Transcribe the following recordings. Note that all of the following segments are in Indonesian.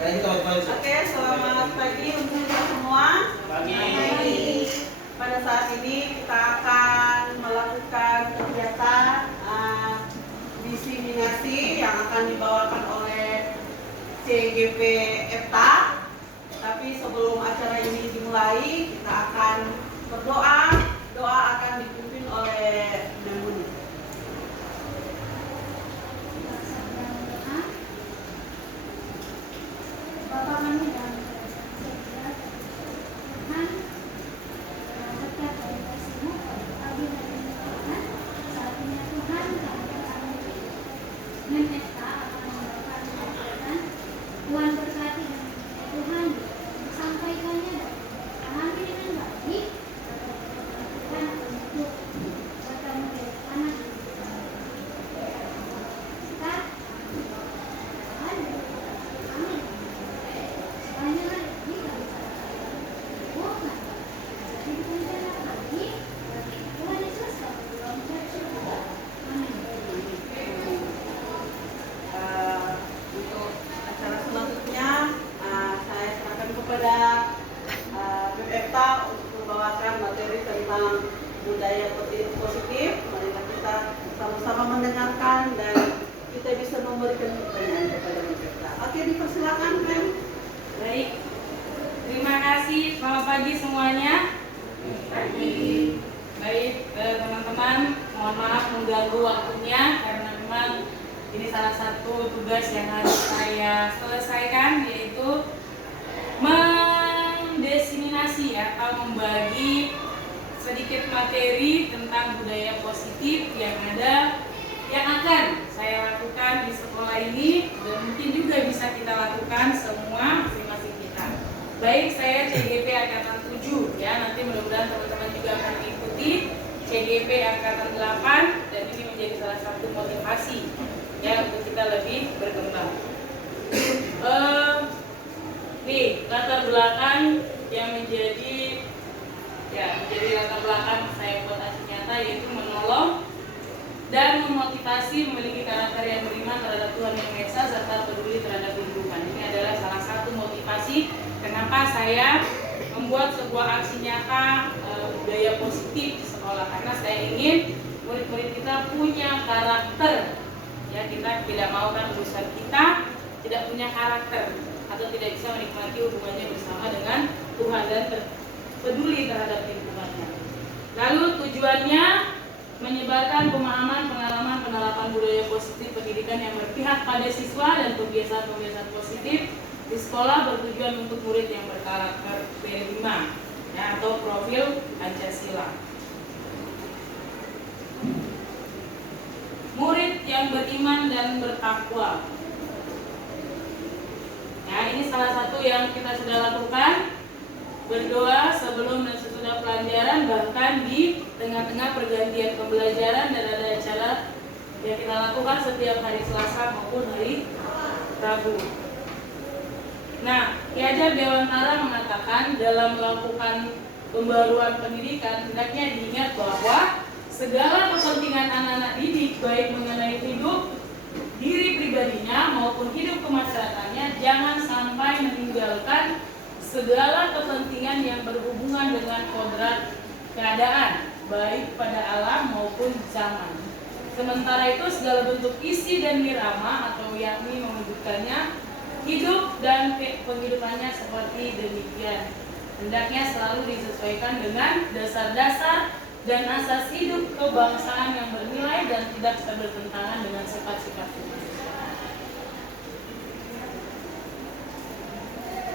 Oke, selamat pagi untuk kita semua. Pagi. Pada saat ini kita akan melakukan kegiatan diseminasi yang akan dibawakan oleh CGP EPTA. Tapi sebelum acara ini dimulai, kita akan berdoa. Doa akan dipimpin oleh Memuni. Bapa kami dalam kerajaan Tuhan, berkat dari kasih-Mu, kami menyatakan saat ini Tuhan kami meminta akan membawakan kegiatan. Tuhan berkati dan Tuhan sampaikannya dan pahami dengan baik dan untuk bertemu dengan anak kita. Untuk acara selanjutnya, saya serahkan kepada BPEPTA untuk membawakan materi tentang budaya positif. Mari kita sama-sama mendengarkan dan kita bisa memberikan pertanyaan kepada BPEPTA. Oke, dipersilakan, Mem. Baik, terima kasih. Selamat pagi semuanya. Pagi. Baik, teman-teman, mohon maaf mengganggu waktunya karena memang ini salah satu tugas yang harus saya selesaikan, yaitu mendiseminasi atau membagi sedikit materi tentang budaya positif yang akan saya lakukan di sekolah ini dan mungkin juga bisa kita lakukan semua masing-masing kita. Baik, saya CGP Angkatan 7 ya, nanti mudah-mudahan teman-teman juga akan mengikuti CGP Angkatan 8 dan ini menjadi salah satu motivasi ya untuk kita lebih berkembang. Nih, latar belakang yang menjadi latar belakang saya buat aksi nyata yaitu menolong dan memotivasi memiliki karakter yang beriman terhadap Tuhan Yang Maha Esa serta peduli terhadap lingkungan. Ini adalah salah satu motivasi kenapa saya membuat sebuah aksi nyata budaya positif di sekolah, karena saya ingin murid-murid kita punya karakter. Ya, kita tidak mau kan lulusan kita tidak punya karakter atau tidak bisa menikmati hubungannya bersama dengan Tuhan dan peduli terhadap lingkungannya. Lalu tujuannya menyebarkan pemahaman, pengalaman, penerapan budaya positif pendidikan yang berpihak pada siswa dan kebiasaan-kebiasaan positif di sekolah bertujuan untuk murid yang berkarakter B5 ya, atau profil Pancasila. Murid yang beriman dan bertakwa. Ya, ini salah satu yang kita sudah lakukan, berdoa sebelum dan sesudah pelajaran, bahkan di tengah-tengah pergantian pembelajaran, dan ada acara yang kita lakukan setiap hari Selasa maupun hari Rabu. Nah, Ki Hajar Dewantara mengatakan dalam melakukan pembaruan pendidikan hendaknya diingat bahwa segala kepentingan anak-anak didik, baik mengenai hidup diri pribadinya maupun hidup kemasyarakatnya, jangan sampai meninggalkan segala kepentingan yang berhubungan dengan kodrat keadaan, baik pada alam maupun zaman. Sementara itu segala bentuk isi dan nirama atau yakni mewujudkannya hidup dan penghidupannya seperti demikian. Hendaknya selalu disesuaikan dengan dasar-dasar dan asas hidup kebangsaan yang bernilai dan tidak bertentangan dengan sifat-sifat kemanusiaan.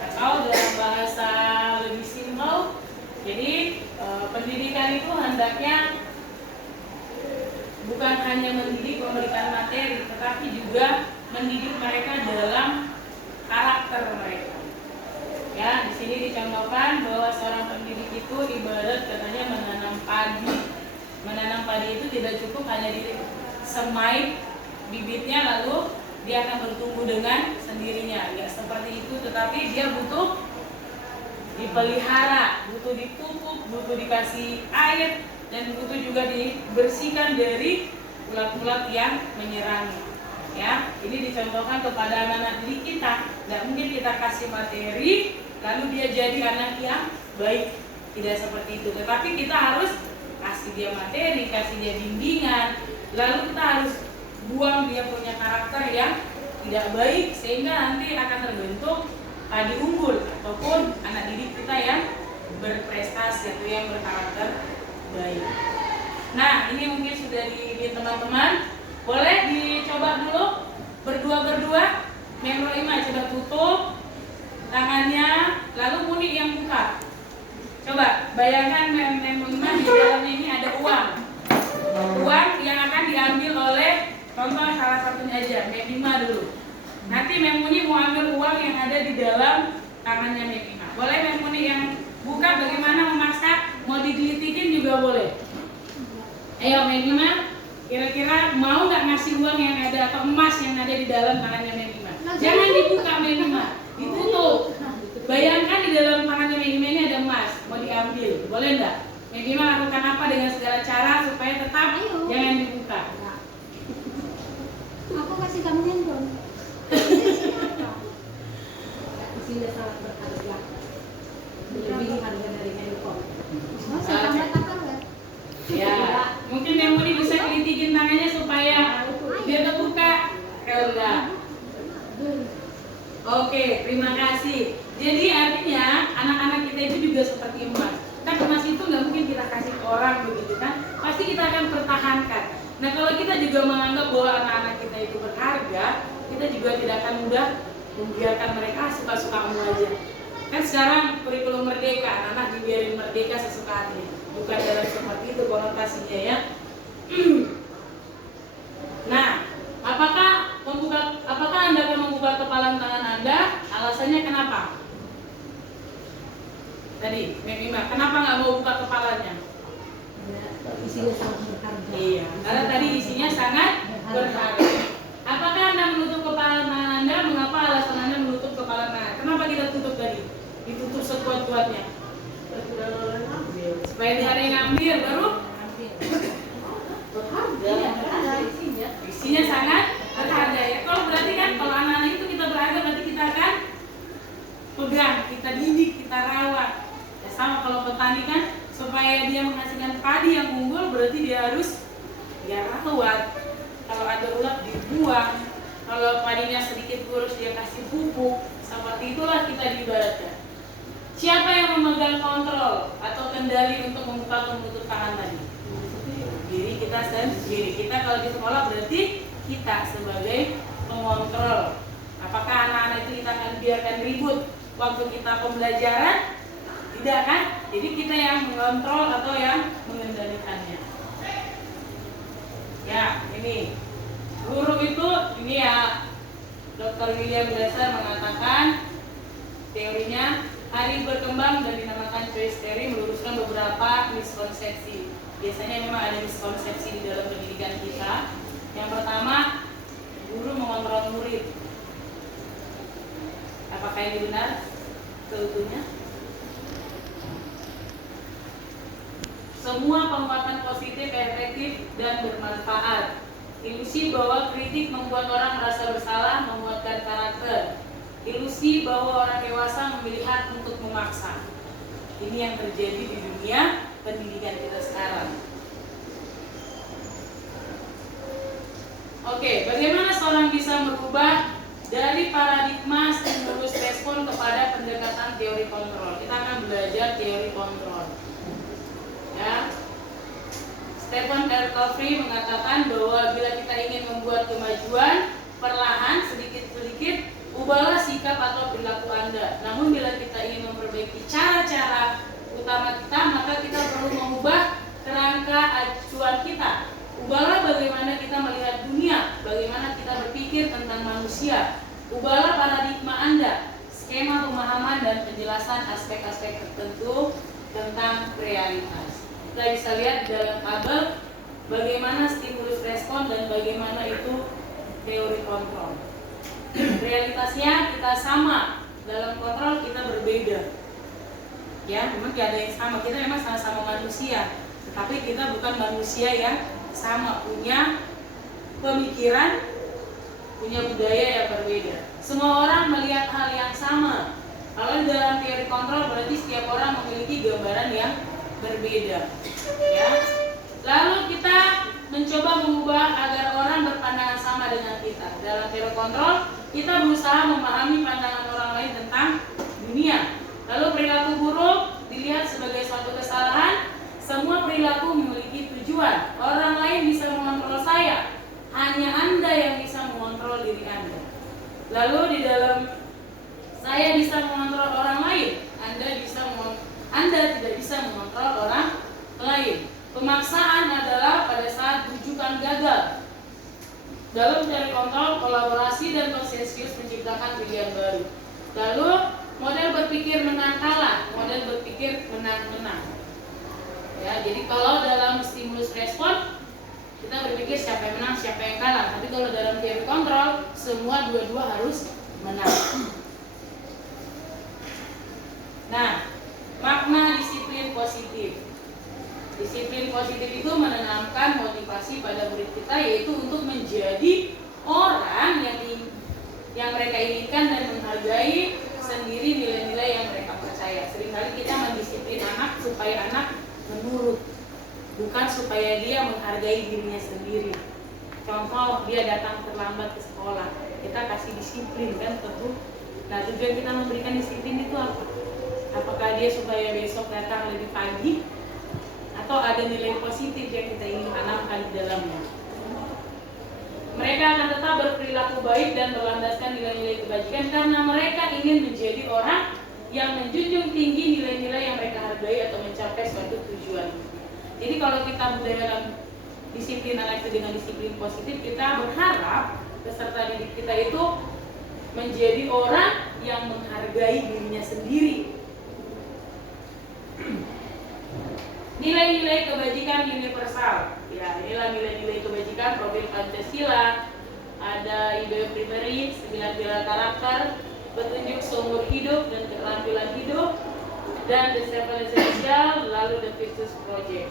Atau dalam bahasa lebih simpel, jadi pendidikan itu hendaknya bukan hanya mendidik memberikan materi, tetapi juga mendidik mereka dalam karakter mereka. Ya, di sini dicontohkan bahwa seorang pendidik itu ibarat katanya menanam padi. Menanam padi itu tidak cukup hanya disemai bibitnya lalu dia akan bertumbuh dengan sendirinya. Ya, seperti itu, tetapi dia butuh dipelihara, butuh dipupuk, butuh dikasih air, dan butuh juga dibersihkan dari ulat-ulat yang menyerangnya. Ya, ini dicontohkan kepada anak-anak didik kita. Tidak mungkin kita kita kasih materi lalu dia jadi anak yang baik. Tidak seperti itu, tetapi kita harus kasih dia materi, kasih dia bimbingan, lalu kita harus buang dia punya karakter yang tidak baik, sehingga nanti akan terbentuk padi unggul ataupun anak didik kita yang berprestasi atau yang berkarakter baik. Nah, ini mungkin sudah dilihat teman-teman. Boleh dicoba dulu berdua-berdua. Mem Roima coba tutup tangannya, lalu Muni yang buka. Coba bayangkan Mem Roima di dalamnya ini ada uang. Uang yang akan diambil oleh, contoh salah satunya aja, Mem Rima dulu. Nanti Mem Muni mau ambil uang yang ada di dalam tangannya Mem Rima. Boleh Mem Muni yang buka, bagaimana memaksa, mau digelitikin juga boleh. Ayo Mem Rima, kira-kira mau nggak ngasih uang yang ada atau emas yang ada di dalam tangannya Mem Rima? Jangan dibuka Mem Rima, ditutup. Bayangkan di dalam tangannya Mem Rima ini ada emas, mau diambil, boleh nggak? Mem Rima lakukan apa dengan segala cara supaya tetap jangan dibuka? Aku kasih kamu handphone. Isinya sangat berharga, melebihi harga dari handphone. Oh, saya tambah-tambah nggak? Ya, mungkin Mem Muni bisa kelitikin tangannya supaya dia terbuka. Kalau enggak. Oke, terima kasih. Jadi artinya anak-anak kita itu juga seperti emas. Kan emas itu nggak mungkin kita kasih ke orang begitu kan? Pasti kita akan pertahankan. Nah, kalau kita juga menganggap bahwa anak-anak kita itu berharga, kita juga tidak akan mudah membiarkan mereka suka-sukamu aja. Kan sekarang kurikulum merdeka, anak-anak dibiarin merdeka sesuka hatinya. Bukan dalam seperti itu konotasinya ya. Nah, apakah Anda akan membuka kepalan tangan Anda? Alasannya kenapa? Tadi, Mem Rima, kenapa nggak mau buka kepalanya? Isinya sangat berharga. Iya, karena tadi isinya sangat berharga. Apakah Anda menutup kepala tangan Anda? Mengapa alasan Anda menutup kepala tangan? Kenapa kita tutup tadi? Ditutup sekuat-kuatnya. Supaya tidak ada yang ngambil, baru Berharga isinya. isinya sangat berharga ya. Kalau berarti kan kalau anak-anak itu kita berharga, berarti kita akan pegang, kita didik, kita rawat. Ya, sama kalau petani kan supaya dia menghasilkan padi yang unggul berarti dia harus rawat. Kalau ada ulat dibuang, kalau padinya sedikit kurus dia kasih pupuk. Seperti itulah kita diibaratkan. Siapa yang memegang kontrol atau kendali untuk membuka dan menutup tangan tadi? Diri kita sendiri. Kita kalau di sekolah berarti kita sebagai pengontrol. Apakah anak-anak itu kita akan biarkan ribut waktu kita pembelajaran? Tidak kan? Jadi kita yang mengontrol atau yang mengendalikannya. Ya, ini guru itu ini ya Dr. William Glasser mengatakan teorinya hari berkembang dan dinamakan choice theory meluruskan beberapa miskonsepsi. Biasanya memang ada miskonsepsi di dalam pendidikan kita. Yang pertama, guru mengontrol murid. Apakah ini benar seutuhnya? Semua penguatan positif, efektif, dan bermanfaat. Ilusi bahwa kritik membuat orang merasa bersalah, menguatkan karakter. Ilusi bahwa orang dewasa memilih hak untuk memaksa. Ini yang terjadi di dunia pendidikan kita sekarang. Oke, bagaimana seorang bisa merubah dari paradigma stimulus respon kepada pendekatan teori kontrol? Kita akan belajar teori kontrol. Ya. Stephen R. Covey mengatakan bahwa bila kita ingin membuat kemajuan, perlahan sedikit-sedikit ubahlah sikap atau perilaku Anda. Namun bila kita ingin memperbaiki cara-cara utama kita, maka kita perlu mengubah kerangka acuan kita. Ubahlah bagaimana kita melihat dunia, bagaimana kita berpikir tentang manusia. Ubahlah paradigma Anda, skema pemahaman dan penjelasan aspek-aspek tertentu tentang realitas. Kita bisa lihat di dalam tabel bagaimana stimulus respon dan bagaimana itu teori kontrol. Realitasnya kita sama, dalam kontrol kita berbeda. Ya, memang tidak ada yang sama. Kita memang sama-sama manusia, tetapi kita bukan manusia yang sama, punya pemikiran, punya budaya yang berbeda. semua orang melihat hal yang sama. Kalau di dalam teori kontrol berarti setiap orang memiliki gambaran yang berbeda. Ya. Lalu kita mencoba mengubah agar orang berpandangan sama dengan kita. Dalam teori kontrol, kita berusaha memahami pandangan orang lain tentang dunia. Lalu perilaku buruk dilihat sebagai suatu kesalahan. Semua perilaku memiliki tujuan. Orang lain bisa mengontrol saya, hanya Anda yang bisa mengontrol diri Anda. Lalu di dalam saya bisa mengontrol orang lain, Anda tidak bisa mengontrol orang lain. Pemaksaan adalah pada saat rujukan gagal. Dalam teori kontrol, kolaborasi dan konsensus menciptakan pilihan baru. Lalu model berpikir menang kalah, model berpikir menang-menang. Ya, jadi kalau dalam stimulus respon kita berpikir siapa yang menang, siapa yang kalah. Tapi kalau dalam teori kontrol, semua dua-dua harus menang. Nah, makna disiplin positif. Disiplin positif itu menanamkan motivasi pada murid kita, yaitu untuk menjadi orang yang mereka inginkan dan menghargai sendiri nilai-nilai yang mereka percaya. Seringkali kita mendisiplin anak supaya anak menurut, bukan supaya dia menghargai dirinya sendiri. Contoh, dia datang terlambat ke sekolah, kita kasih disiplin kan tentu. Nah, tujuan kita memberikan disiplin itu apa? Apakah dia supaya besok datang lebih pagi, atau ada nilai positif yang kita ingin tanamkan di dalamnya? Mereka akan tetap berperilaku baik dan berlandaskan nilai-nilai kebajikan karena mereka ingin menjadi orang yang menjunjung tinggi nilai-nilai yang mereka hargai atau mencapai suatu tujuan. Jadi kalau kita budayakan disiplin anak itu dengan disiplin positif, kita berharap peserta didik kita itu menjadi orang yang menghargai dirinya sendiri. Nilai-nilai kebajikan universal. Ya, inilah nilai-nilai kebajikan profil Pancasila. Ada ide primary, 9 pilar karakter, petunjuk seumur hidup dan keterampilan hidup, dan the seven essential, lalu the Virtus Project.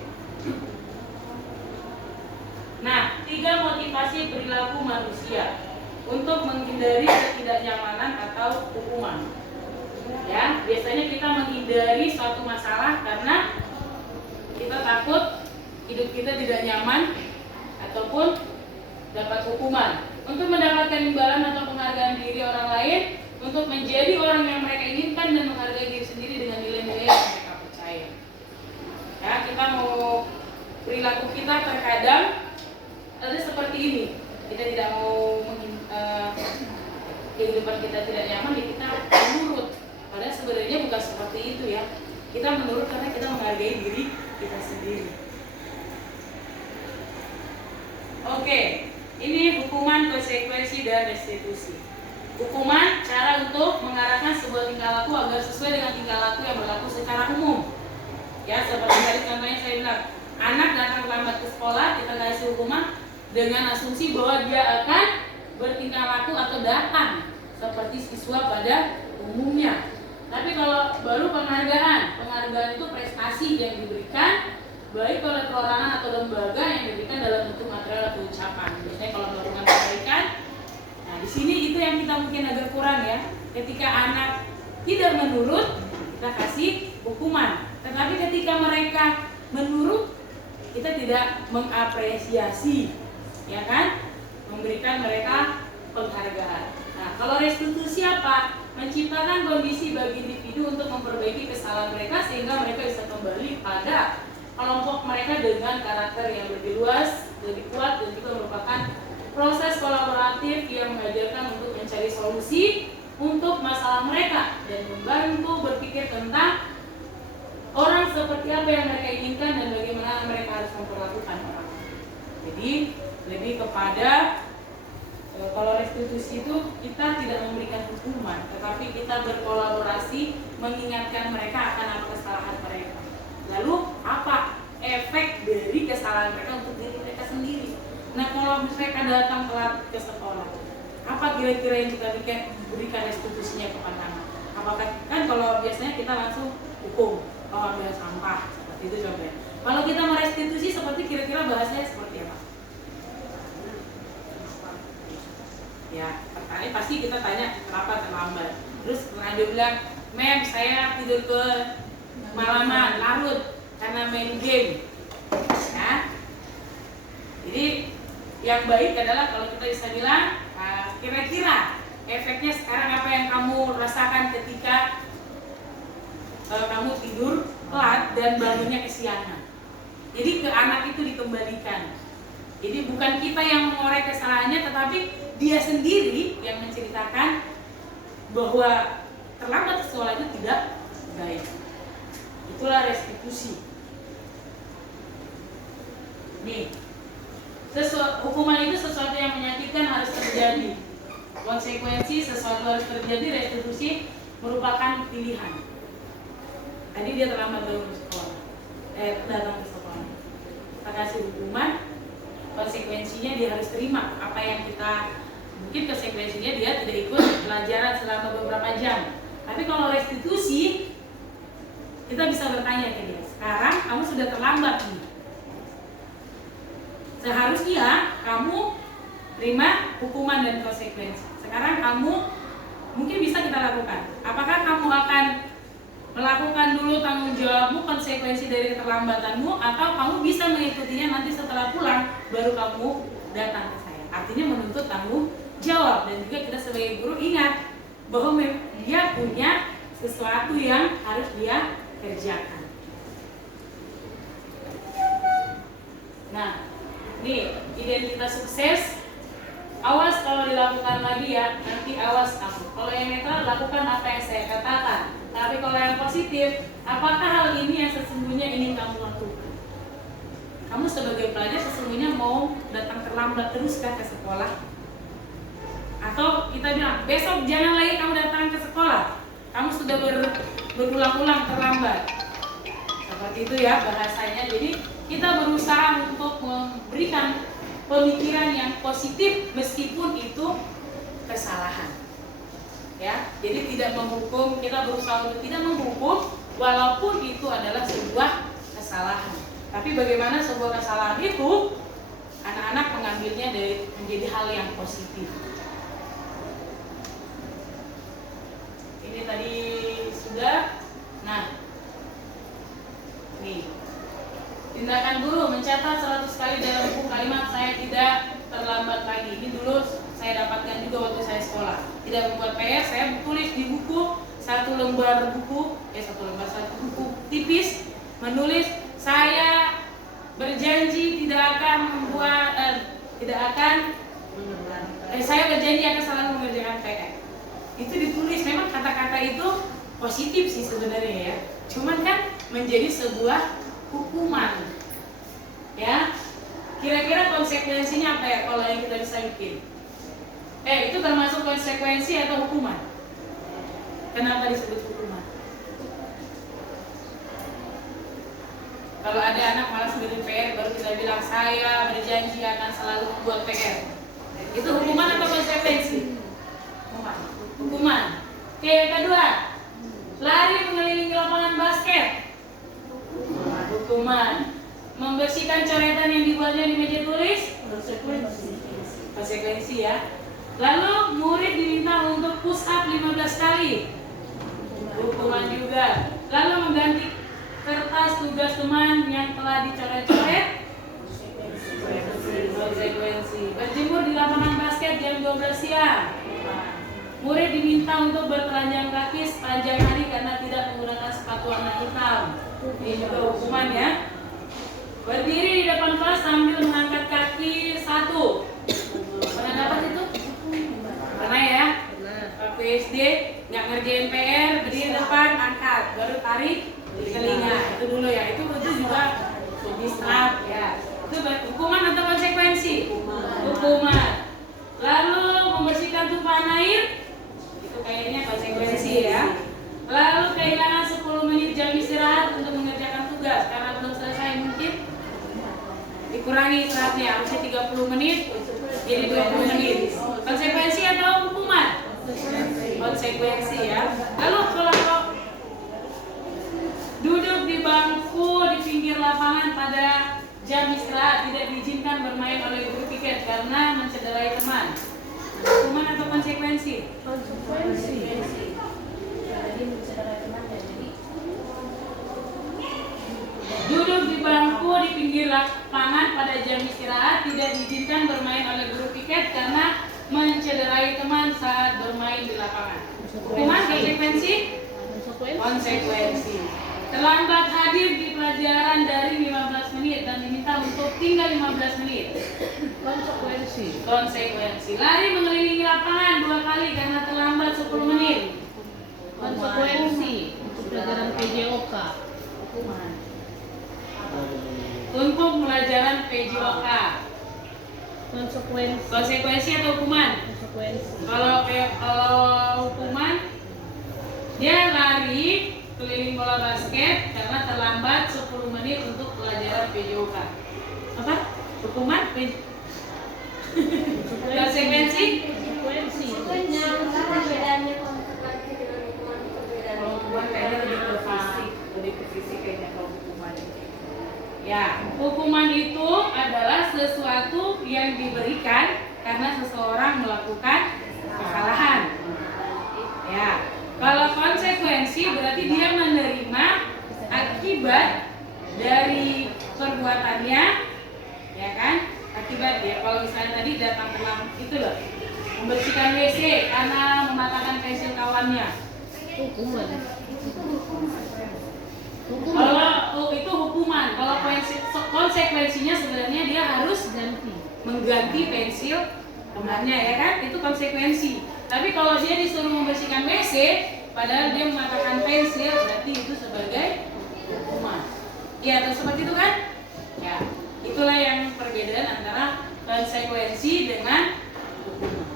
Nah, 3 motivasi perilaku manusia untuk menghindari ketidaknyamanan atau hukuman. Ya, biasanya kita menghindari suatu masalah karena kita takut hidup kita tidak nyaman ataupun dapat hukuman. Untuk mendapatkan imbalan atau penghargaan diri orang lain, untuk menjadi orang yang mereka inginkan dan menghargai diri sendiri dengan nilai-nilai yang mereka percaya. Ya, kita mau perilaku kita terkadang ada seperti ini. Kita tidak mau kehidupan kita tidak nyaman, ya kita menurut. Padahal sebenarnya bukan seperti itu ya. Kita menurut karena kita menghargai diri kita sendiri. Oke, ini hukuman, konsekuensi, dan restitusi. Hukuman, cara untuk mengarahkan sebuah tingkah laku agar sesuai dengan tingkah laku yang berlaku secara umum. Ya, seperti tadi contohnya saya bilang, anak datang terlambat ke sekolah, kita kasih hukuman dengan asumsi bahwa dia akan bertingkah laku atau datang seperti siswa pada umumnya. Tapi kalau baru penghargaan itu prestasi yang diberikan baik oleh perorangan atau lembaga yang diberikan dalam bentuk material atau ucapan. Biasanya kalau melakukan kebaikan, nah di sini itu yang kita mungkin agak kurang ya. Ketika anak tidak menurut, kita kasih hukuman. Tetapi ketika mereka menurut, kita tidak mengapresiasi, ya kan? Memberikan mereka penghargaan. Nah, kalau restitusi apa? Menciptakan kondisi bagi individu untuk memperbaiki kesalahan mereka sehingga mereka bisa kembali pada kelompok mereka dengan karakter yang lebih luas, lebih kuat, dan juga merupakan proses kolaboratif yang mengajarkan untuk mencari solusi untuk masalah mereka dan membantu berpikir tentang orang seperti apa yang mereka inginkan dan bagaimana mereka harus memperlakukan orang. Jadi lebih kepada kalau restitusi itu kita tidak memberikan hukuman, tetapi kita berkolaborasi mengingatkan mereka akan apa kesalahan mereka. Lalu apa efek dari kesalahan mereka untuk diri mereka sendiri. Nah, kalau mereka datang telat ke sekolah, apa kira-kira yang kita berikan restitusinya kepada anak? Apakah kan kalau biasanya kita langsung hukum, ambil sampah seperti itu contohnya. Kalau kita mau restitusi seperti kira-kira bahasanya seperti apa? Ya, Ini pasti kita tanya kenapa terlambat. Terus pernah dia bilang, "Mem, saya tidur ke malaman, larut karena main game." Ya. Jadi yang baik adalah kalau kita bisa bilang, kira-kira efeknya sekarang apa yang kamu rasakan ketika kamu tidur telat dan bangunnya kesiangan. Jadi ke anak itu dikembalikan. Jadi bukan kita yang mengorek kesalahannya, tetapi dia sendiri yang menceritakan bahwa terlambat ke sekolah itu tidak baik. Itulah restitusi. Nih, hukuman itu sesuatu yang menyakitkan harus terjadi. Konsekuensi sesuatu harus terjadi, restitusi merupakan pilihan. Tadi dia terlambat datang ke sekolah. Kita kasih hukuman, konsekuensinya dia harus terima apa yang kita, mungkin konsekuensinya dia tidak ikut pelajaran selama beberapa jam. Tapi kalau restitusi, kita bisa bertanya ke dia, sekarang kamu sudah terlambat nih. Seharusnya kamu terima hukuman dan konsekuensi. Sekarang kamu mungkin bisa kita lakukan. Apakah kamu akan melakukan dulu tanggung jawabmu, konsekuensi dari keterlambatanmu, atau kamu bisa mengikutinya nanti setelah pulang baru kamu datang ke saya. Artinya menuntut tanggung jawab. Dan juga kita sebagai guru ingat bahwa dia punya sesuatu yang harus dia kerjakan. Nah, nih identitas sukses. Awas kalau dilakukan lagi ya, nanti awas kamu. Kalau yang netral, lakukan apa yang saya katakan. Tapi kalau yang positif, apakah hal ini yang sesungguhnya ingin kamu lakukan? Kamu sebagai pelajar sesungguhnya mau datang terlambat terus kan ke sekolah? Atau kita bilang, besok jangan lagi kamu datang ke sekolah, kamu sudah berulang-ulang terlambat. Seperti itu ya bahasanya. Jadi kita berusaha untuk memberikan pemikiran yang positif meskipun itu kesalahan. Ya, jadi tidak menghukum, kita berusaha untuk tidak menghukum walaupun itu adalah sebuah kesalahan. Tapi bagaimana sebuah kesalahan itu anak-anak mengambilnya menjadi hal yang positif. Ini tadi sudah. Nah, nih tindakan guru mencatat 100 kali dalam buku kalimat "saya tidak terlambat lagi". Ini dulu saya dapatkan juga waktu saya sekolah. Tidak membuat PR, saya tulis di buku satu buku tipis, menulis saya berjanji saya berjanji akan selalu mengerjakan PR. Itu ditulis. Memang kata-kata itu positif sih sebenarnya ya. Cuman kan menjadi sebuah hukuman. Ya. Kira-kira konsekuensinya apa ya kalau yang kita bisa bikin? Itu termasuk konsekuensi atau hukuman? Kenapa disebut hukuman? Kalau ada anak malas bikin PR, baru kita bilang saya berjanji akan selalu membuat PR. Itu hukuman atau konsekuensi? Hukuman. Oke, yang kedua, lari mengelilingi lapangan basket. Hukuman. Membersihkan coretan yang dibuatnya di meja tulis. Konsekuensi ya. Lalu murid diminta untuk push up 15 kali. Hukuman juga. Lalu mengganti kertas tugas teman yang telah dicoret-coret. Konsekuensi. Berjemur di lapangan basket jam 12 siang. Murid diminta untuk bertelanjang kaki sepanjang hari karena tidak menggunakan sepatu warna hitam. Ini juga hukuman ya. Berdiri di depan kelas sambil mengangkat kaki 1. Pernah dapat itu? Pernah ya? Waktu SD nggak ngerjain PR, berdiri depan, angkat, baru tarik di telinga. Itu dulu ya. Itu juga distrap ya. Itu hukuman atau konsekuensi? Hukuman. Lalu membersihkan tumpahan air, itu kayaknya konsekuensi ya. Lalu kehilangan 10 menit jam istirahat untuk mengerjakan tugas karena belum selesai, mungkin dikurangi istirahatnya, harusnya 30 menit jadi 20 menit. Konsekuensi atau hukuman? Konsekuensi ya. Lalu kalau duduk di bangku di pinggir lapangan pada jam istirahat, tidak diizinkan bermain oleh guru piket karena mencederai teman. Hukuman atau konsekuensi? konsekuensi? Konsekuensi. Jadi mencederai temannya. Jadi Duduk di bangku di pinggir lapangan pada jam istirahat tidak diizinkan bermain oleh guru piket karena mencederai teman saat bermain di lapangan. Hukuman konsekuensi? Konsekuensi. Terlambat hadir di pelajaran dari 15 menit dan diminta untuk tinggal 15 menit. Konsekuensi. Lari mengelilingi lapangan 2 kali karena terlambat 10 menit. Konsekuensi untuk pelajaran PJOK. Hukuman. Untuk pelajaran PJOK. Konsekuensi atau hukuman? Kalau hukuman, dia lari keliling bola basket karena terlambat 10 menit untuk pelajaran PJOK. Apa? Hukuman? Konsekuensi? Perbedaannya konsekuensi dengan hukuman perbedaan. Kalau hukuman kayaknya lebih ke fisik kayaknya kalau hukuman. Ya, hukuman itu adalah sesuatu yang diberikan karena seseorang melakukan kesalahan. Ya, kalau konsekuensi berarti dia menerima akibat dari perbuatannya, ya kan? Akibat ya. Kalau misalnya tadi datang terlambat itu loh, membersihkan WC karena mematahkan pensil kawannya. Hukuman. Kalau itu hukuman, kalau konsekuensinya sebenarnya dia harus mengganti pensil temannya, ya kan? Itu konsekuensi. Tapi kalau dia disuruh membersihkan WC, padahal dia mematahkan pensil, berarti itu sebagai hukuman. Iya, atau seperti itu kan? Ya, itulah yang perbedaan antara konsekuensi dengan hukuman.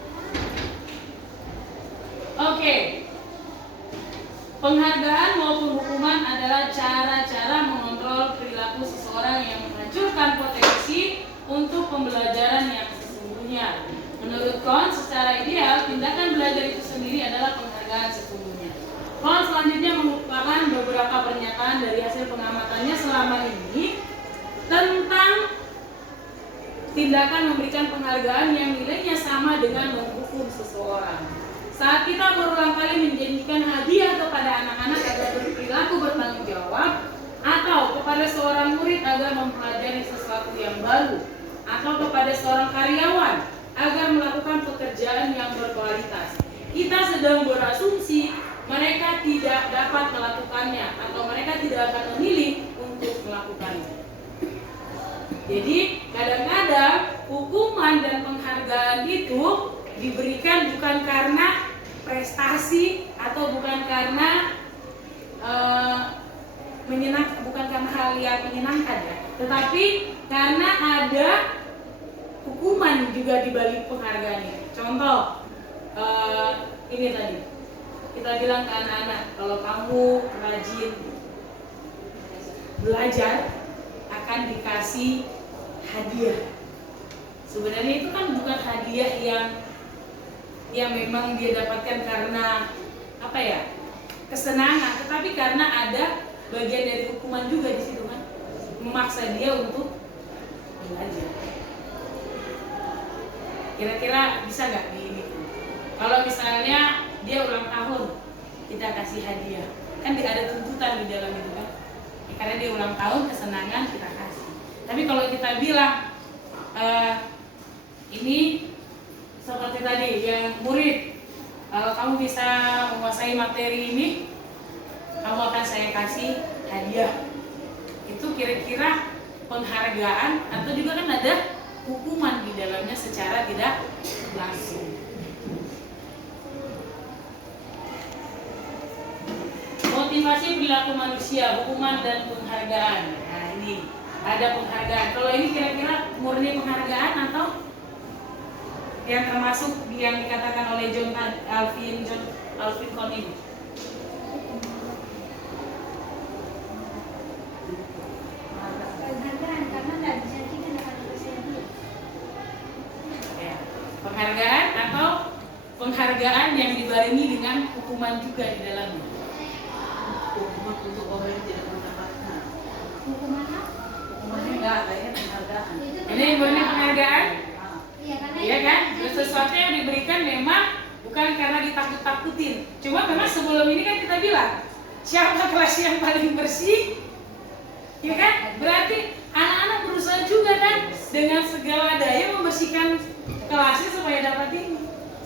Oke. Penghargaan maupun hukuman adalah cara-cara mengontrol perilaku seseorang yang menghancurkan potensi untuk pembelajaran yang sesungguhnya. Menurut Kohn, secara ideal, tindakan belajar itu sendiri adalah penghargaan sesungguhnya. Kohn selanjutnya mengungkapkan beberapa pernyataan dari hasil pengamatannya selama ini tentang tindakan memberikan penghargaan yang nilainya sama dengan menghukum seseorang. Saat kita berulang kali menjanjikan hadiah kepada anak-anak agar berperilaku bertanggung jawab, atau kepada seorang murid agar mempelajari sesuatu yang baru, atau kepada seorang karyawan agar melakukan pekerjaan yang berkualitas, kita sedang berasumsi mereka tidak dapat melakukannya atau mereka tidak akan memilih untuk melakukannya. Jadi kadang-kadang hukuman dan penghargaan itu diberikan bukan karena prestasi atau bukan karena bukan karena hal yang menyenangkan ya, tetapi karena ada hukuman juga di balik penghargaan ini. Contoh ini tadi kita bilang ke anak-anak, kalau kamu rajin belajar akan dikasih hadiah. Sebenarnya itu kan bukan hadiah yang memang dia dapatkan karena apa ya, kesenangan, tetapi karena ada bagian dari hukuman juga di situ kan, memaksa dia untuk belajar. Kira-kira bisa nggak ini? Kalau misalnya dia ulang tahun, kita kasih hadiah, kan ada tuntutan di dalam itu kan, ya, karena dia ulang tahun, kesenangan kita kasih. Tapi kalau kita bilang ini seperti tadi yang murid, kalau kamu bisa menguasai materi ini, kamu akan saya kasih hadiah. Itu kira-kira penghargaan atau juga kan ada hukuman di dalamnya secara tidak langsung. Motivasi perilaku manusia, hukuman dan penghargaan. Nah ini ada penghargaan. Kalau ini kira-kira murni penghargaan atau yang termasuk yang dikatakan oleh John Alvin Kohn ini? Penghargaan karena nggak dijanjikan akan dikasih hadiah. Ya, penghargaan atau penghargaan yang dibarengi dengan hukuman juga di dalamnya. Hukuman untuk orang yang tidak mendapatkan. Hukuman apa? Hukumannya enggak ada ya, penghargaan. Ini murni penghargaan, Iya karena ya kan? Sesuatu yang diberikan memang bukan karena ditakut-takutin. Cuma memang sebelum ini kan kita bilang siapa kelas yang paling bersih, ya kan? Berarti anak-anak berusaha juga kan dengan segala daya membersihkan kelasnya supaya dapat ini.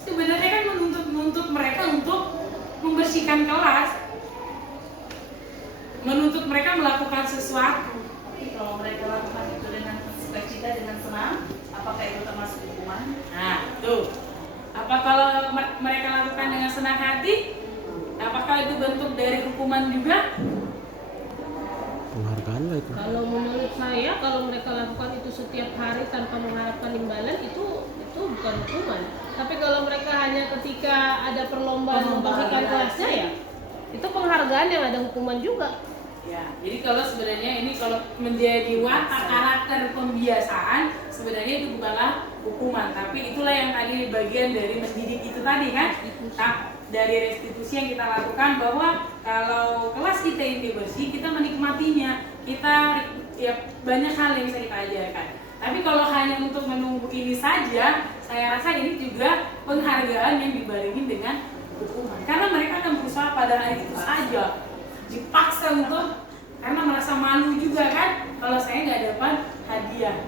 Sebenarnya kan menuntut mereka untuk membersihkan kelas, menuntut mereka melakukan sesuatu. Tapi kalau mereka lakukan itu dengan sukacita, dengan senang, apakah itu termasuk hukuman? Nah, tuh. Apa kalau mereka lakukan dengan senang hati? Apakah itu bentuk dari hukuman juga? Penghargaan lah itu. Kalau menurut saya, kalau mereka lakukan itu setiap hari tanpa mengharapkan imbalan, itu bukan hukuman. Tapi kalau mereka hanya ketika ada perlombaan membersihkan kelasnya, ya itu penghargaan yang ada hukuman juga. Ya, jadi kalau sebenarnya ini kalau menjadi watak karakter pembiasaan, sebenarnya itu bukanlah hukuman, tapi itulah yang tadi bagian dari mendidik itu tadi kan. Dari restitusi yang kita lakukan bahwa kalau kelas kita ini bersih, kita menikmatinya, kita ya banyak hal yang bisa kita ajarkan. Tapi kalau hanya untuk menunggu ini saja, saya rasa ini juga penghargaan yang dibarengi dengan hukuman. Karena mereka akan berusaha pada hari itu saja, dipaksa untuk, karena merasa malu juga kan kalau saya nggak dapat hadiah.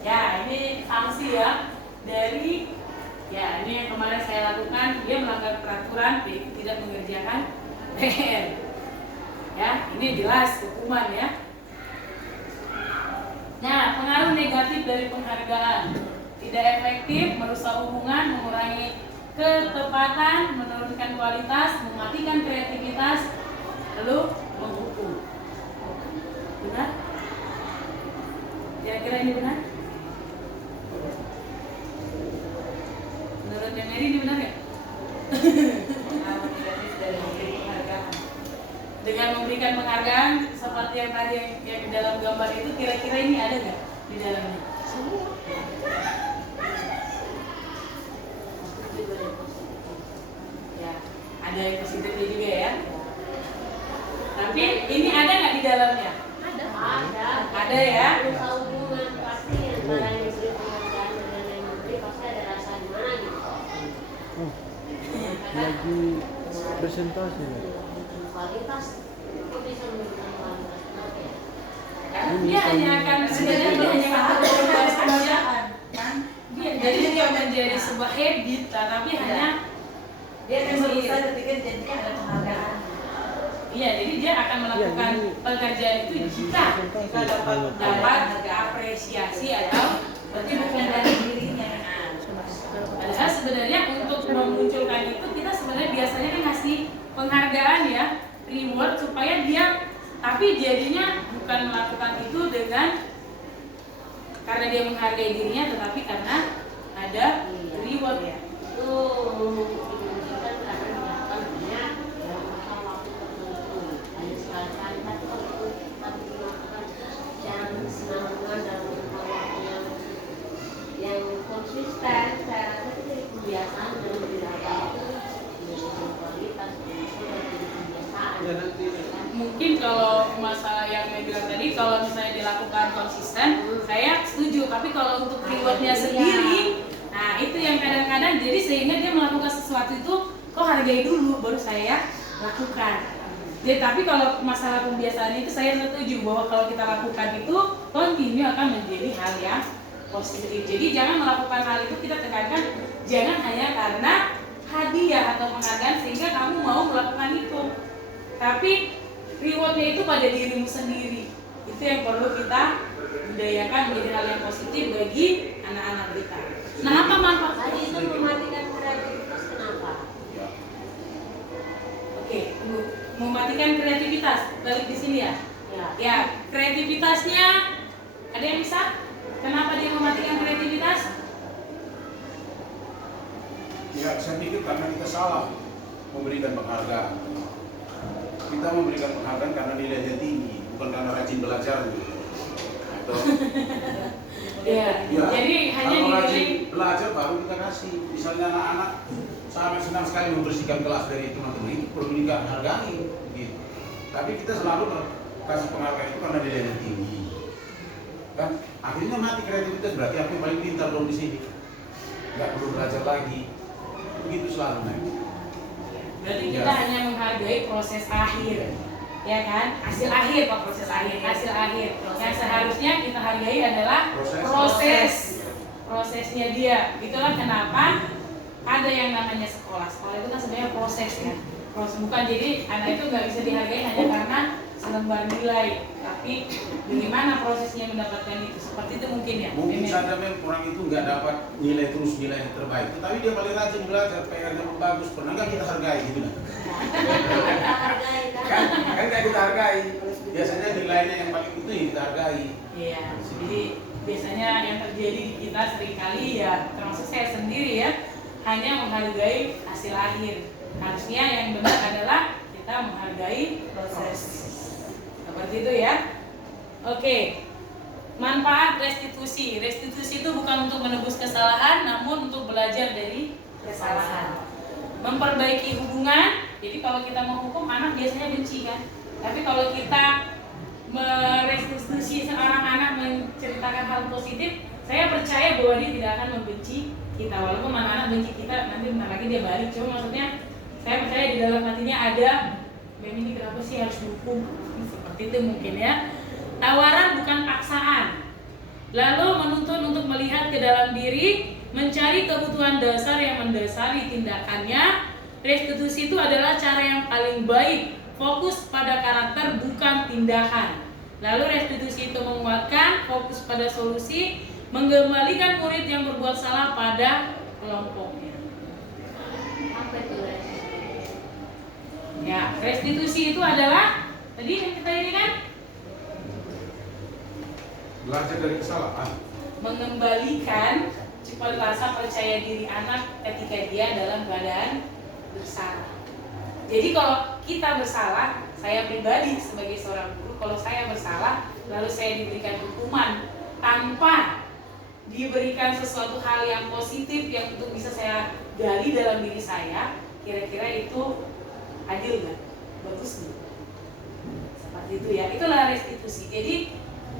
Ya, ini sanksi ya dari, ya ini yang kemarin saya lakukan, dia melanggar peraturan, tidak mengerjakan PR. Ya, ini jelas hukuman ya. Nah, pengaruh negatif dari penghargaan: tidak efektif, merusak hubungan, mengurangi ketepatan, menurunkan kualitas, mematikan kreativitas, lalu menghukum. Benar? Kira-kira ini benar? Menurut yang ini benar nggak? Pengaruh negatif dari memberi penghargaan. Dengan memberikan penghargaan seperti yang tadi yang di dalam gambar itu, kira-kira ini ada nggak di dalamnya? Ya, ada yang positifnya juga ya. Tapi ini ada nggak di dalamnya? Ada ya. Berusaha hubungan pasti antara yang diberi penghargaan dengan yang memberi pasti ada rasa gimana gitu. Lagi presentasi nih. Kualitas itu bisa memberikan kualitas kenapa ya? Karena dia hanya akan sebenarnya dia hanya akan berubah saja. Jadi dia menjadi sebuah habit, tapi hanya Dia akan berusaha ketika dijadikan ada penghargaan. iya, jadi dia akan melakukan pekerjaan itu jika dapat apresiasi atau Berarti bukan dari dirinya. padahal sebenarnya untuk memunculkan itu kita sebenarnya biasanya kan ngasih penghargaan ya, reward supaya dia, tapi jadinya bukan melakukan itu dengan karena dia menghargai dirinya, tetapi karena ada reward ya. Itu memungkinkan karena dilakukan banyak dalam masa waktu tertentu. Hanya sekali-kali tapi kalau itu tapi dilakukan secara berkesinambungan dalam jangka waktu yang konsisten, saya rasa itu jadi kebiasaan dan dilakukan itu menjadi kualitas, itu jadi kebiasaan. Mungkin kalau masalah yang saya bilang tadi, kalau misalnya dilakukan konsisten, saya setuju. Tapi kalau untuk rewardnya sendiri, nah itu yang kadang-kadang jadi sehingga dia melakukan sesuatu itu, kok hargai dulu baru saya lakukan. Jadi tapi kalau masalah pembiasaan itu saya setuju bahwa kalau kita lakukan itu continue akan menjadi hal yang positif. Jadi jangan melakukan hal itu, kita tekankan jangan hanya karena hadiah atau penghargaan sehingga kamu mau melakukan itu. Tapi rewardnya itu pada dirimu sendiri. Itu yang perlu kita budayakan menjadi hal yang positif bagi anak-anak kita. Nah, apa manfaat? Tadi itu mematikan kreativitas kenapa? Oke, tunggu. Mematikan kreativitas. Balik di sini ya. Ya. Ya, kreativitasnya ada yang bisa? Kenapa dia mematikan kreativitas? Ya, saya pikir karena kita salah memberikan penghargaan. Kita memberikan penghargaan karena nilainya tinggi, bukan karena rajin belajar. Atau, Ya. ya, Jadi hanya kalau rajin dinilai. belajar baru kita kasih. Misalnya anak-anak sangat senang sekali membersihkan kelas dari teman-teman ini, perlu dihargai. Gitu. Tapi kita selalu kasih penghargaan itu karena nilainya tinggi. Kan akhirnya mati kreativitas, berarti aku yang paling pintar dong di sini. nggak perlu belajar lagi. Begitu selalu naik. Berarti kita hanya menghargai proses akhir, ya kan? Hasil akhir, Pak, proses akhir, hasil akhir. Yang seharusnya kita hargai adalah prosesnya dia. Itulah kenapa ada yang namanya sekolah. Sekolah itu kan sebenarnya proses ya. Bukan jadi anak itu nggak bisa dihargai hanya karena selembar nilai, tapi bagaimana prosesnya mendapatkan itu. Seperti itu mungkin ya. Mungkin saja memang orang itu nggak dapat nilai yang terbaik, tetapi dia paling rajin belajar, PR-nya bagus, pernah nggak kita hargai gitu nah? kan nggak kita hargai. Biasanya nilainya yang paling itu yang kita hargai. Iya, jadi biasanya yang terjadi di kita seringkali ya, termasuk saya sendiri ya, hanya menghargai hasil akhir. Harusnya yang benar adalah kita menghargai proses. Seperti itu ya. Oke. Manfaat restitusi. Restitusi itu bukan untuk menebus kesalahan, namun untuk belajar dari kesalahan. Memperbaiki hubungan. Jadi kalau kita mau hukum, anak biasanya benci kan. Tapi kalau kita merestitusi seorang anak menceritakan hal positif, saya percaya bahwa dia tidak akan membenci kita. Walaupun anak-anak benci kita, nanti bentar lagi dia balik. Cuma maksudnya saya percaya di dalam hatinya ada, Mem ini kenapa sih harus dihukum? Seperti itu mungkin ya. Tawaran bukan paksaan. Lalu menuntun untuk melihat ke dalam diri, mencari kebutuhan dasar yang mendasari tindakannya. Restitusi itu adalah cara yang paling baik, fokus pada karakter bukan tindakan. Lalu restitusi itu menguatkan, fokus pada solusi, mengembalikan murid yang berbuat salah pada kelompoknya. Apa itu restitusi? Ya, restitusi itu adalah tadi yang kita ini kan Belajar dari kesalahan. mengembalikan rasa percaya diri anak ketika dia dalam keadaan bersalah. Jadi kalau kita bersalah, saya pribadi sebagai seorang guru, kalau saya bersalah lalu saya diberikan hukuman tanpa diberikan sesuatu hal yang positif yang untuk bisa saya gali dalam diri saya, kira-kira itu adil nggak? Bagus nggak? Seperti itu ya. Itulah restitusi. Jadi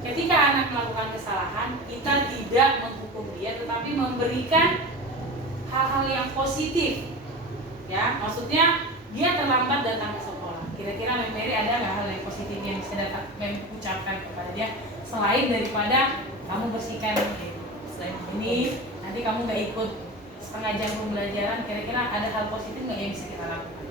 ketika anak melakukan kesalahan, kita tidak menghukum dia, tetapi memberikan hal-hal yang positif. Ya, maksudnya dia terlambat datang ke sekolah. Kira-kira Mem Mary ada nggak hal yang positif yang bisa datang Mem ucapkan kepada dia selain daripada kamu bersihkan ini, nanti kamu nggak ikut setengah jam pembelajaran. Kira-kira ada hal positif nggak yang bisa kita lakukan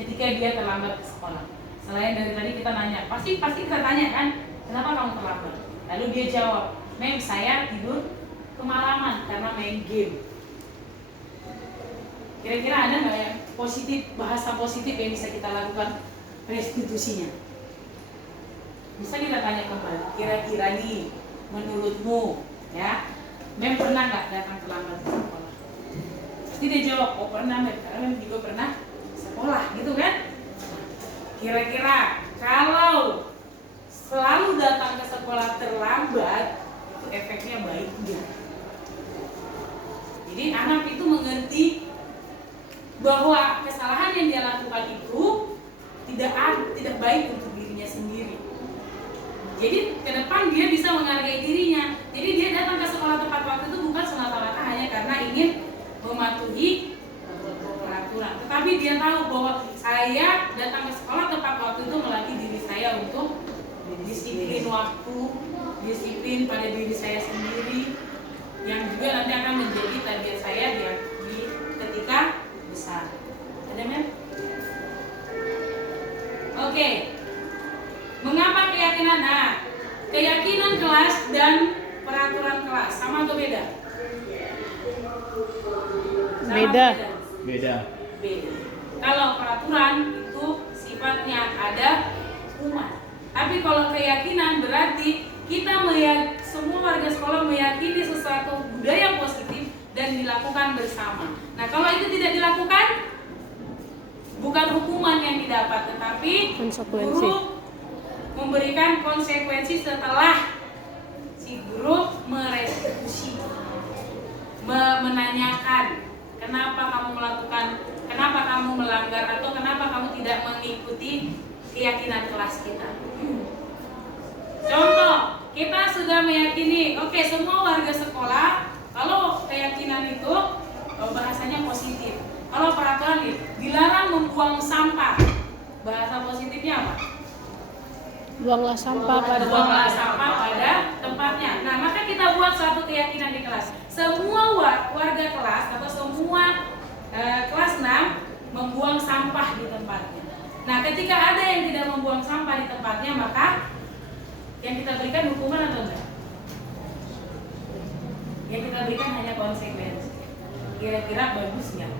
ketika dia terlambat ke sekolah? Selain dari tadi kita nanya, pasti kita tanya kan, kenapa kamu terlambat? Lalu dia jawab, Mem, saya tidur kemalaman karena main game. Kira-kira ada nggak yang positif, bahasa positif yang bisa kita lakukan restitusinya? Bisa kita tanya kembali, kira-kira nih menurutmu ya, Mem pernah nggak datang terlambat ke sekolah? Pasti dia jawab, oh pernah Mem, karena Mem juga pernah sekolah gitu kan. Kira-kira kalau selalu datang ke sekolah terlambat, itu efeknya baik enggak? Jadi anak itu mengerti bahwa kesalahan yang dia lakukan itu tidak baik untuk dirinya sendiri. Jadi ke depan dia bisa menghargai dirinya. Jadi dia datang ke sekolah tepat waktu itu bukan semata-mata hanya karena ingin mematuhi peraturan, tetapi dia tahu bahwa saya datang ke sekolah tepat waktu itu melatih diri saya untuk disiplin waktu, disiplin pada diri saya sendiri, yang juga nanti akan menjadi target saya di ketika besar. Ada Mem? Oke. Mengapa keyakinan? Nah, keyakinan kelas dan peraturan kelas sama atau beda? Sama Beda. atau Beda. Beda. Kalau peraturan itu sifatnya ada hukuman. Tapi kalau keyakinan berarti kita semua warga sekolah meyakini sesuatu budaya positif dan dilakukan bersama. Nah, kalau itu tidak dilakukan, bukan hukuman yang didapat, tetapi Konsekuensi. guru memberikan konsekuensi setelah si guru merestitusi, menanyakan kenapa kamu melakukan, kenapa kamu melanggar, atau kenapa kamu tidak mengikuti keyakinan kelas kita. Contoh, kita sudah meyakini, oke, semua warga sekolah kalau keyakinan itu bahasanya positif. Kalau peraturan nih, dilarang membuang sampah. Bahasa positifnya apa? Buanglah sampah pada Buanglah tempatnya. sampah pada tempatnya. Nah, maka kita buat suatu keyakinan di kelas. Semua warga kelas atau semua kelas 6 membuang sampah di tempatnya. Nah, ketika ada yang tidak membuang sampah di tempatnya, maka yang kita berikan hukuman atau enggak? Yang kita berikan hanya konsekuensi. Kira-kira bagus nggak?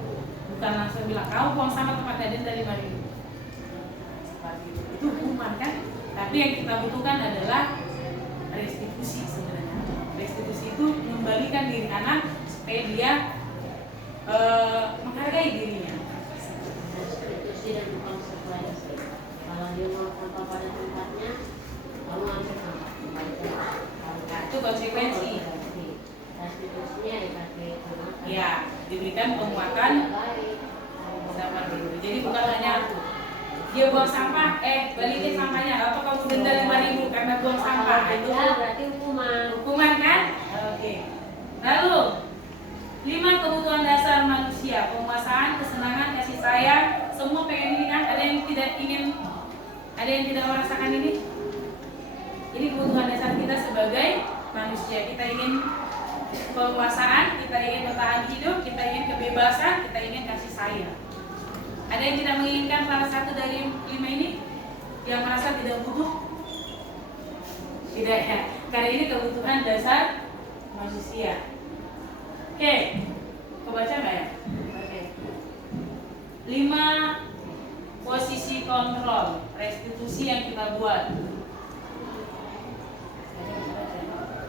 Bukan langsung bilang kamu buang sampah tempatnya denda 5.000. Seperti itu hukuman kan? Tapi yang kita butuhkan adalah restitusi sebenarnya. Restitusi itu mengembalikan diri anak supaya dia menghargai dirinya. Restitusi dan konsekuensi. Kalau dia mau sampah pada tempatnya, kamu ambil sampah kembalikan. Nah, itu konsekuensi. Restitusinya dikasih penguatan. Ya, diberikan penguatan sama dulu. Jadi bukan hanya dia buang sampah, balikin sampahnya, atau kamu denda 5.000 karena buang sampah. Itu berarti hukuman kan? Oke. Lalu 5 kebutuhan dasar manusia: penguasaan, kesenangan, kasih sayang. Semua pengen ini kan? Ada yang tidak ingin? Ada yang tidak merasakan ini? Ini kebutuhan dasar kita sebagai manusia. Kita ingin penguasaan, kita ingin bertahan hidup, kita ingin kebebasan, kita ingin kasih sayang. Ada yang tidak menginginkan salah satu dari 5 ini? Yang merasa tidak butuh? Tidak ya, karena ini kebutuhan dasar manusia. Oke, kebaca nggak ya? Oke. 5 posisi kontrol restitusi yang kita buat: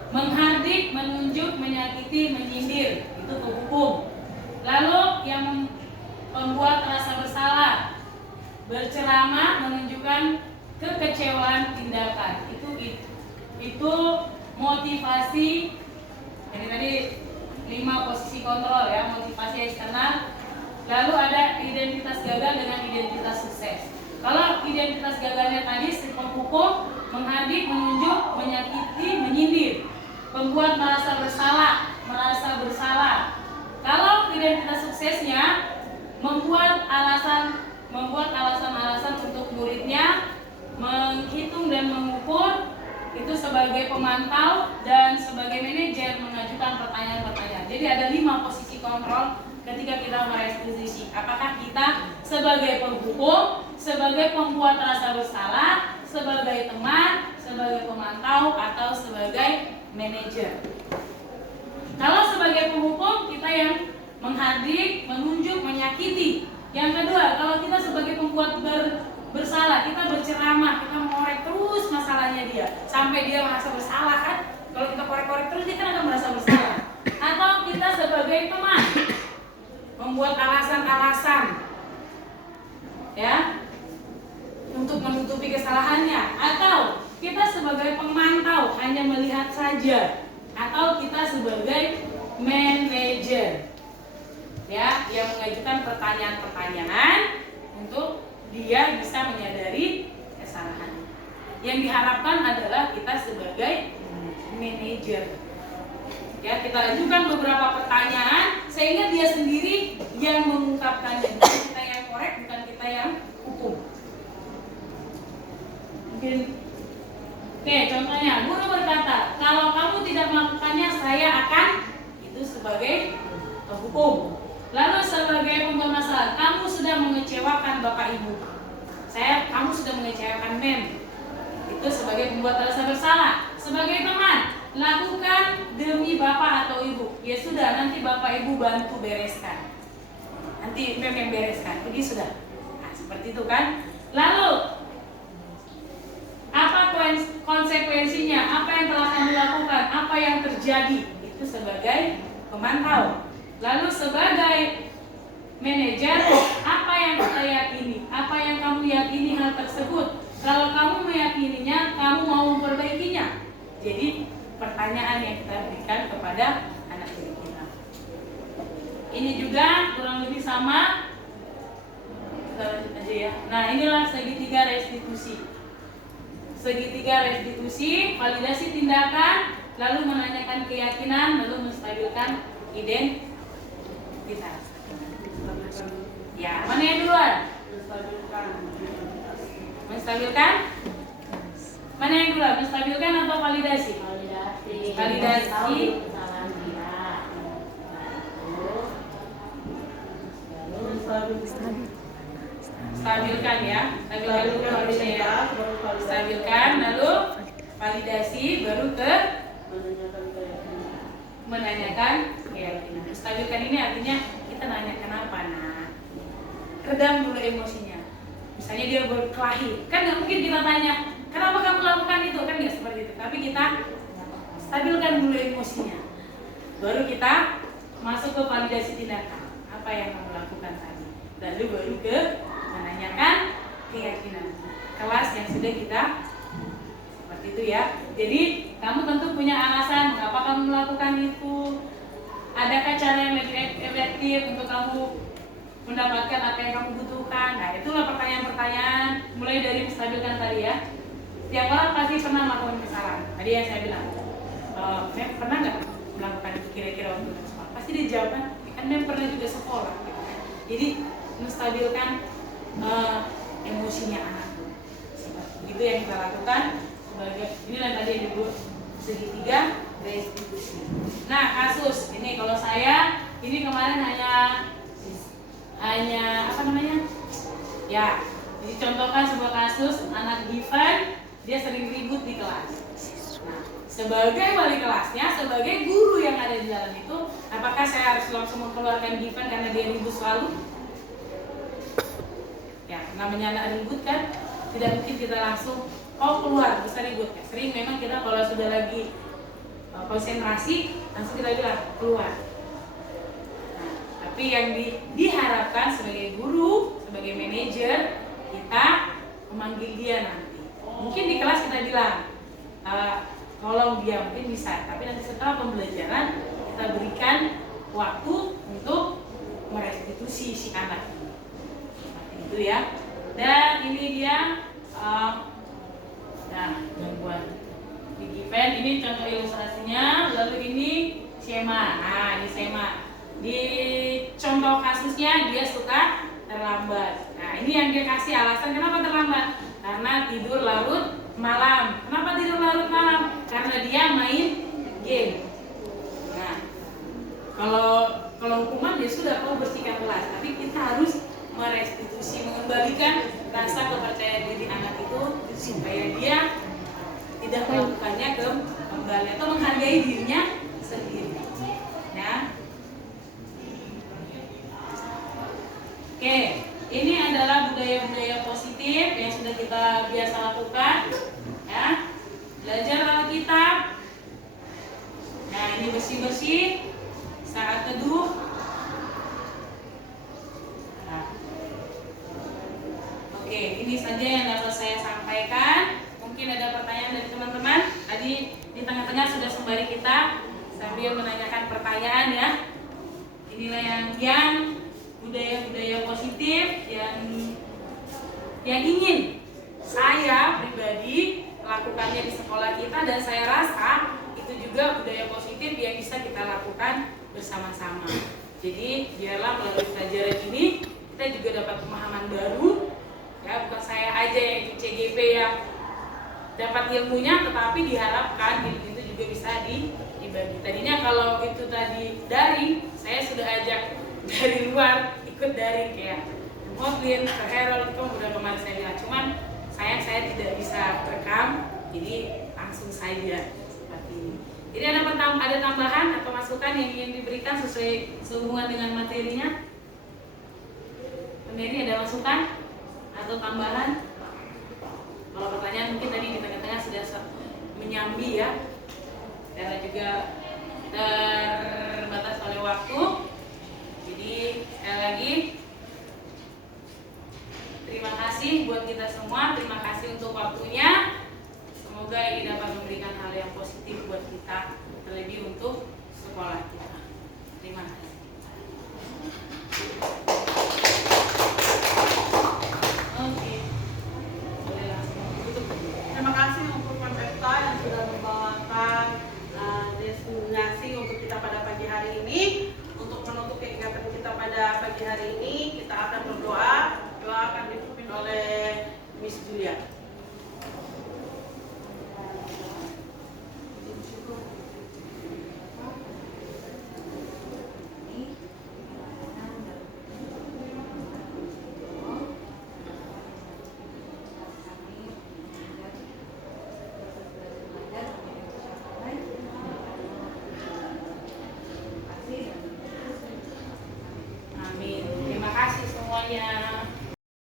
menghardik, menunjuk, menyakiti, menyindir, itu kehukum. Lalu yang membuat rasa bersalah, berceramah, menunjukkan kekecewaan tindakan, itu motivasi. Jadi tadi 5 posisi kontrol ya, motivasi eksternal. Lalu ada identitas gagal dengan identitas sukses. Kalau identitas gagalnya tadi penghukum, menghardik, menunjuk, menyakiti, menyindir, membuat merasa bersalah. Kalau identitas suksesnya membuat alasan-alasan untuk muridnya, menghitung dan mengukur, itu sebagai pemantau dan sebagai manajer mengajukan pertanyaan-pertanyaan. Jadi ada 5 posisi kontrol ketika kita merestitusi. Apakah kita sebagai penghukum, sebagai pembuat rasa bersalah, sebagai teman, sebagai pemantau, atau sebagai manajer. Kalau sebagai penghukum, kita yang menghardik, menunjuk, menyakiti. Yang kedua, kalau kita sebagai pembuat bersalah, kita berceramah, kita mengorek terus masalahnya dia sampai dia merasa bersalah kan? Kalau kita korek-korek terus, dia kan akan merasa bersalah. Atau kita sebagai teman, membuat alasan-alasan ya untuk menutupi kesalahannya. Atau kita sebagai pemantau, hanya melihat saja. Atau kita sebagai manajer ya, yang mengajukan pertanyaan-pertanyaan untuk dia bisa menyadari kesalahannya. Yang diharapkan adalah kita sebagai manajer ya, kita ajukan beberapa pertanyaan sehingga dia sendiri yang mengungkapkannya, bukan kita yang korek, bukan kita yang hukum. Mungkin contohnya guru berkata, kalau kamu tidak melakukannya saya akan, itu sebagai hukum. Lalu sebagai pembuat masalah, kamu sudah mengecewakan bapak ibu, kamu sudah mengecewakan mem, itu sebagai pembuat rasa bersalah. Sebagai teman, lakukan demi bapak atau ibu, ya sudah, nanti bapak ibu bantu bereskan, nanti mem yang bereskan, pergi sudah. Nah, seperti itu kan. Lalu apa konsekuensinya, apa yang telah kamu lakukan, apa yang terjadi, itu sebagai pemantau. Lalu sebagai manajer, apa yang kita yakini, apa yang kamu yakini hal tersebut. Kalau kamu meyakininya, kamu mau memperbaikinya. Jadi pertanyaan yang kita berikan kepada anak didik kita. Ini juga kurang lebih sama. Kita lanjut aja ya. Nah, inilah segitiga restitusi. Segitiga restitusi, validasi tindakan, lalu menanyakan keyakinan, lalu menstabilkan identitas. Ya, mana yang duluan? Menstabilkan? Mana yang duluan? Menstabilkan atau validasi? Validasi. Tahu kesalahan dia. Stabilkan ya, stabilkan dulu harusnya ya. Stabilkan, lalu validasi, baru ke menanyakan keyakinan. Stabilkan ini artinya kita nanya kenapa, nak. Redam dulu emosinya. Misalnya dia berkelahi, kan nggak mungkin kita tanya kenapa kamu lakukan itu, kan nggak seperti itu. Tapi kita stabilkan dulu emosinya. Baru kita masuk ke validasi tindakan. Apa yang kamu lakukan tadi? Lalu baru ke menanyakan keyakinan. Kelas yang sudah kita seperti itu ya. Jadi kamu tentu punya alasan mengapa kamu melakukan itu. Adakah cara yang lebih efektif untuk kamu mendapatkan apa yang kamu butuhkan? Nah, itulah pertanyaan-pertanyaan mulai dari menstabilkan tadi ya. Setiap orang pasti pernah melakukan kesalahan. Tadi yang saya bilang, Mem pernah nggak melakukan itu kira-kira waktu sekolah? Pasti dia jawab kan Mem pernah juga sekolah. Gitu kan. Jadi menstabilkan emosinya anak. Itu yang kita lakukan sebagai inilah tadi yang disebut segitiga restitusi. Nah, kasus ini kalau saya ini kemarin hanya apa namanya? Ya, jadi contohkan sebuah kasus anak Givan dia sering ribut di kelas. Nah, sebagai wali kelasnya, sebagai guru yang ada di dalam itu, apakah saya harus langsung mengeluarkan Givan karena dia ribut selalu? Ya, namanya anak ribut kan, tidak mungkin kita langsung keluar, bisa ribut. Ya, sering memang kita kalau sudah lagi konsentrasi, langsung kita bilang keluar. Nah, tapi yang diharapkan sebagai guru, sebagai manajer, kita memanggil dia nanti. Mungkin di kelas kita bilang, tolong dia mungkin bisa, tapi nanti setelah pembelajaran kita berikan waktu untuk merestitusi si anak ini. Seperti itu ya. Dan ini dia gangguan di event. Ini contoh ilustrasinya. Lalu ini skema. Nah, ini skema. Di contoh kasusnya dia suka terlambat. Nah, ini yang dia kasih alasan kenapa terlambat. Karena tidur larut malam. Kenapa tidur larut malam? Karena dia main game. Nah, kalau hukuman ya sudah kau bersihkan kelas, tapi kita harus merestitusi, mengembalikan rasa kepercayaan diri anak itu supaya dia tidak melakukannya kembali atau menghargai dirinya sendiri. Ya. Oke, ini adalah budaya-budaya positif yang sudah kita biasa lakukan. Ya, belajar Alkitab. Nah, ini bersih-bersih saat teduh. Oke, ini saja yang dapat saya sampaikan. Mungkin ada pertanyaan dari teman-teman. Tadi di tengah-tengah sudah sembari kita sambil menanyakan pertanyaan ya. Inilah yang budaya-budaya positif yang ingin saya pribadi lakukannya di sekolah kita, dan saya rasa itu juga budaya positif yang bisa kita lakukan bersama-sama. Jadi biarlah melalui pelajaran ini kita juga dapat pemahaman baru. Ya, bukan saya aja yang ikut CGP yang dapat ilmunya, tetapi diharapkan ilmu itu juga bisa dibagi. Tadinya kalau itu tadi daring, saya sudah ajak dari luar ikut daring kayak Motlin, Herald itu udah kemarin saya bilang. Cuman sayang saya tidak bisa rekam, jadi langsung saja seperti ini. Jadi ada tambahan atau masukan yang ingin diberikan sesuai sehubungan dengan materinya? Pendiri ada masukan atau tambahan? Kalau pertanyaan mungkin tadi di tengah-tengah sudah menyambi ya, karena juga terbatas oleh waktu. Jadi sekali lagi terima kasih buat kita semua, terima kasih untuk waktunya. Semoga ini dapat memberikan hal yang positif buat kita, terlebih untuk sekolah kita. Terima kasih. Oke. Boleh langsung tutup. Terima kasih untuk Pemekta yang sudah membawakan destinasi untuk kita pada pagi hari ini. oleh Miss Julia.